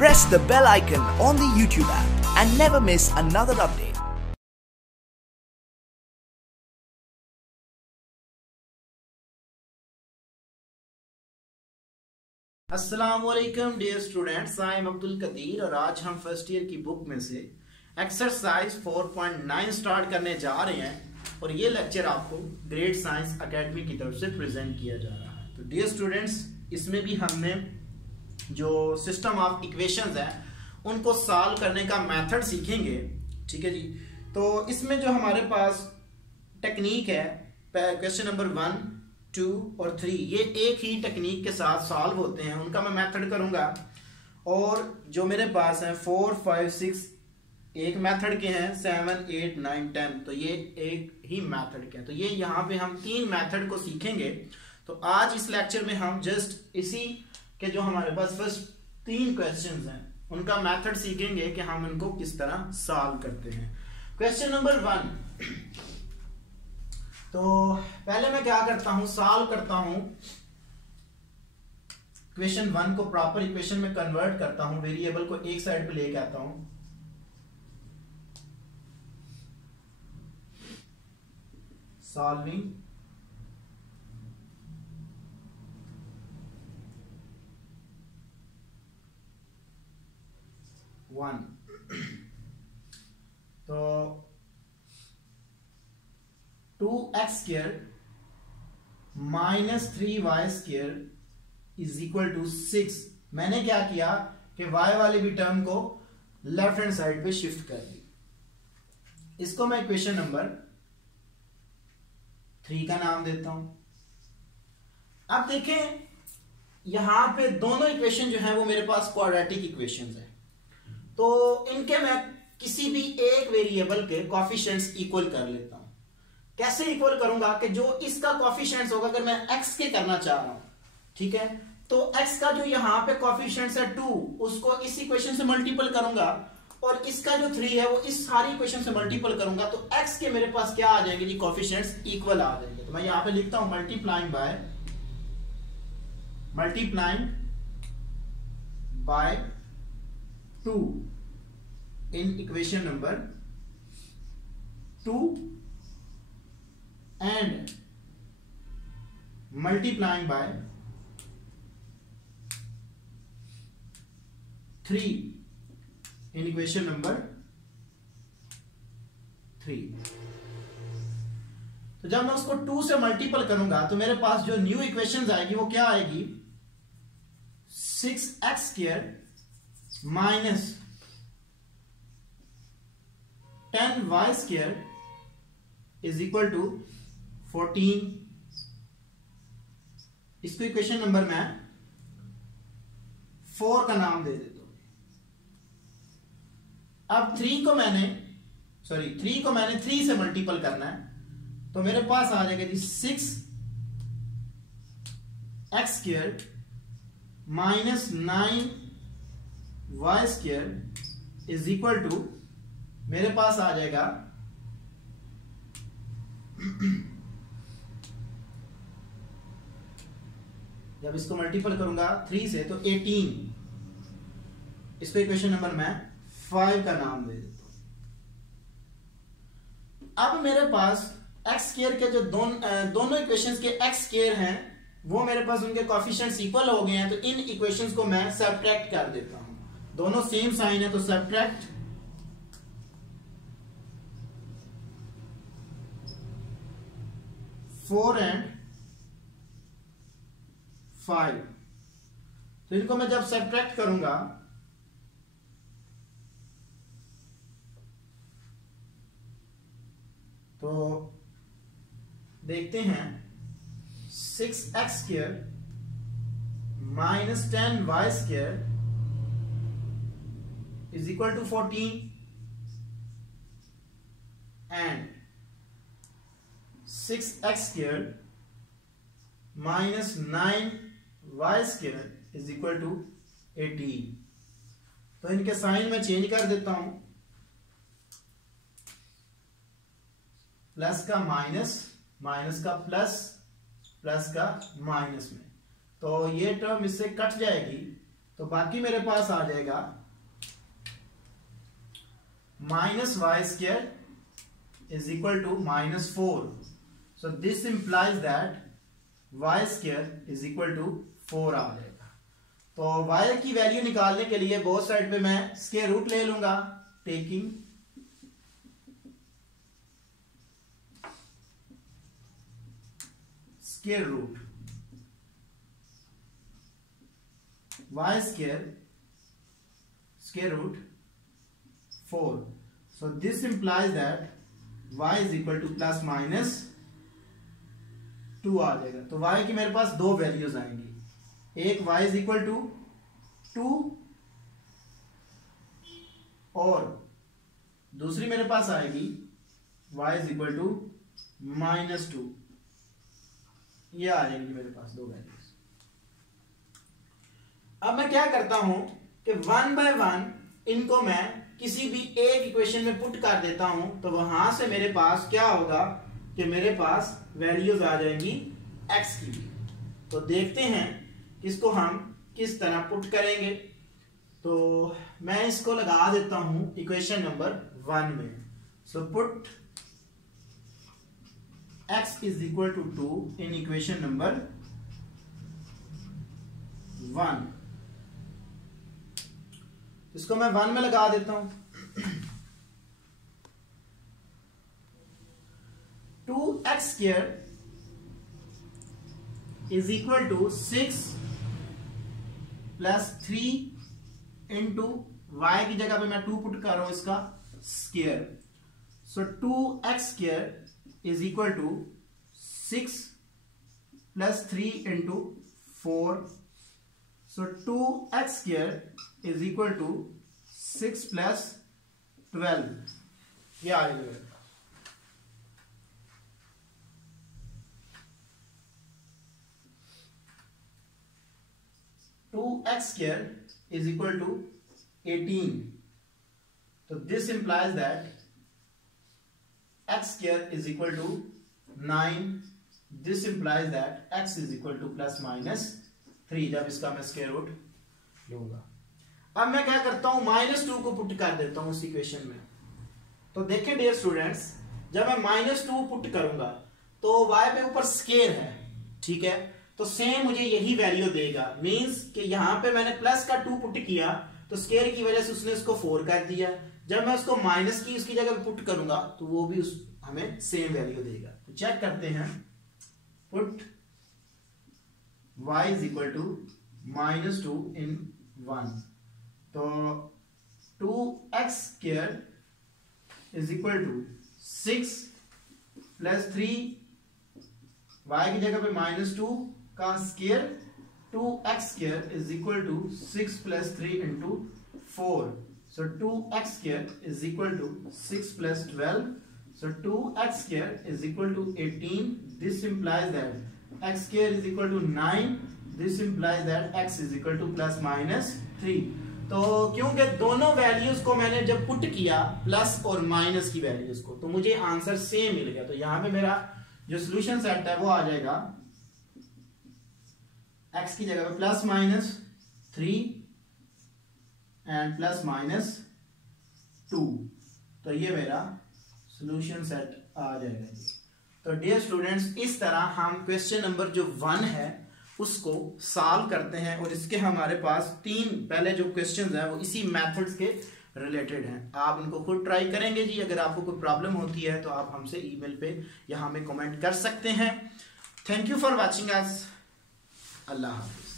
Press the bell icon on the YouTube app and never miss another update. अस्सलामुअलैकुम dear students, I am Abdul Qadir और आज हम first year की book में से एक्सरसाइज 4.9 स्टार्ट करने जा रहे हैं और ये लेक्चर आपको ग्रेड साइंस एकेडमी की तरफ से प्रेजेंट किया जा रहा है। तो डियर स्टूडेंट्स, इसमें भी हमने जो सिस्टम ऑफ इक्वेशंस है उनको सॉल्व करने का मेथड सीखेंगे। ठीक है जी। तो इसमें जो हमारे पास टेक्निक है, क्वेश्चन नंबर 1, 2 और 3 ये एक ही टेक्निक के साथ सॉल्व होते हैं, उनका मैं मेथड करूंगा। और जो मेरे पास है 4, 5, 6 एक मेथड के हैं, 7, 8, 9, 10 तो ये एक ही मेथड के हैं। तो ये यहाँ पे हम 3 मेथड को सीखेंगे। तो आज इस लेक्चर में हम जस्ट इसी के जो हमारे पास फर्स्ट 3 क्वेश्चंस हैं उनका मेथड सीखेंगे कि हम इनको किस तरह सॉल्व करते हैं। क्वेश्चन नंबर 1, तो पहले मैं क्या करता हूं, सॉल्व करता हूं क्वेश्चन 1 को प्रॉपर इक्वेशन में कन्वर्ट करता हूं, वेरिएबल को एक साइड पे लेके आता हूं। सॉल्विंग वन, तो 2x² minus 3y² is equal to 6। मैंने क्या किया कि y वाली भी टर्म को लेफ्ट हैंड साइड पे शिफ्ट कर दी। इसको मैं इक्वेशन नंबर 3 का नाम देता हूं। अब देखें यहां पे दोनों इक्वेशन जो है वो मेरे पास क्वाड्रेटिक इक्वेशंस है, तो इनके मैं किसी भी एक वेरिएबल के कोएफिशिएंट्स इक्वल कर लेता हूं। कैसे इक्वल करूंगा कि जो इसका कोएफिशिएंट्स होगा, अगर मैं x के करना चाह रहा हूं, ठीक है, तो x का जो यहां पे कोएफिशिएंट्स है 2 उसको इस इक्वेशन से मल्टीपल करूंगा और इसका जो 3 है वो इस सारी इक्वेशन से मल्टीपल करूंगा, तो x के मेरे पास क्या आ जाएंगे जी, कोएफिशिएंट्स इक्वल आ जाएंगे। तो मैं यहां पे लिखता हूं multiplying by 2 in equation number 2 and multiplying by 3 in equation number 3। तो जब मैं उसको 2 से मल्टीपल करूंगा तो मेरे पास जो न्यू इक्वेशन आएगी वो क्या आएगी, 6x² minus 10y² is equal to 14। इसको इक्वेशन नंबर मैं 4 का नाम दे देता हूं। अब 3 को मैंने 3 से मल्टीपल करना है, तो मेरे पास आ जाएगा जी 6x² minus 9y² is equal to मेरे पास आ जाएगा जब इसको मल्टीपल करूंगा 3 से तो 18। इसको इक्वेशन नंबर मैं 5 का नाम दे देता हूं। अब मेरे पास x² के जो दोनों इक्वेशंस के x² हैं वो मेरे पास उनके कोएफिशिएंट्स इक्वल हो गए हैं, तो इन इक्वेशंस को मैं सब्ट्रैक्ट कर देता हूं। दोनों सेम साइन है तो सब्ट्रैक्ट 4 and 5। तो इनको मैं जब सब्ट्रैक्ट करूंगा तो देखते हैं 6x² minus 10y² is equal to 14 and 6x² minus 9y² is equal to 18। तो इनके साइन में चेंज कर देता हूं, प्लस का माइनस, माइनस का प्लस, प्लस का माइनस में, तो ये टर्म इससे कट जाएगी। तो बाकी मेरे पास आ जाएगा minus Y square is equal to -4. So this implies that Y square is equal to 4 आ जाएगा. तो वाई की वैल्यू निकालने के लिए बोथ साइड पे मैं स्क्वायर रूट ले लूंगा, taking square root Y square root 4. So this implies that y is equal to plus minus 2 आ जाएगा. तो y की मेरे पास दो वैल्यूज आएंगी, एक y is equal to 2 और दूसरी मेरे पास आएगी y is equal to -2. ये आ जाएंगी मेरे पास दो वैल्यूज. अब मैं क्या करता हूं कि 1 by 1 इनको मैं किसी भी एक इक्वेशन में पुट कर देता हूं, तो वहां से मेरे पास क्या होगा कि मेरे पास वैल्यूज आ जाएंगी x की. तो देखते हैं इसको हम किस तरह पुट करेंगे. तो मैं इसको लगा देता हूं इक्वेशन नंबर 1 में. So put x is equal to 2 in equation number 1. इसको मैं 1 में लगा देता हूं. 2x square is equal to 6 plus 3 into y की जगह पे मैं 2 पुट कर रहा हूं इसका square. So 2x square is equal to 6 plus 3 into 4. So 2x square is equal to 6 plus 12. ये आ जाएगा. 2x square is equal to 18. So this implies that x square is equal to 9. This implies that x is equal to plus minus 3 जब इसका मैं square root लूंगा. अब मैं क्या करता हूं, -2 को पुट कर देता हूं उस इक्वेशन में. तो देखें डियर स्टूडेंट्स, जब मैं -2 पुट करूंगा तो y पे ऊपर स्क्वायर है, ठीक है, तो सेम मुझे यही वैल्यू देगा. मींस कि यहां पे मैंने प्लस का 2 पुट किया तो स्क्वायर की वजह से उसने उसको 4 कर दिया. जब मैं उसको माइनस की उसकी जगह पे पुट करूंगा तो वो भी हमें सेम वैल्यू देगा. तो चेक करते हैं. Put y is equal to -2 in 1. तो 2x square is equal to 6 plus 3, y की जगह पे -2 का square. 2x square is equal to 6 plus 3 into 4. So 2x square is equal to 6 plus 12. So 2x square is equal to 18. This implies that x square is equal to 9. This implies that x is equal to plus minus 3. तो क्योंकि दोनों values को मैंने जब put किया plus और minus की values को, तो मुझे आंसर सेम मिल गया. तो यहां पे मेरा जो सॉल्यूशन सेट है वो आ जाएगा x की जगह पे plus minus 3 and plus minus 2. तो ये मेरा सॉल्यूशन सेट आ जाएगा. तो डियर स्टूडेंट्स, इस तरह हम क्वेश्चन नंबर जो 1 है उसको सॉल्व करते हैं. और इसके हमारे पास 3 पहले जो क्वेश्चंस हैं वो इसी मेथड्स के रिलेटेड हैं. आप उनको खुद ट्राई करेंगे जी. अगर आपको कोई प्रॉब्लम होती है तो आप हमसे ईमेल पे या हमें कमेंट कर सकते हैं. Thank you for watching us. Allah Hafiz.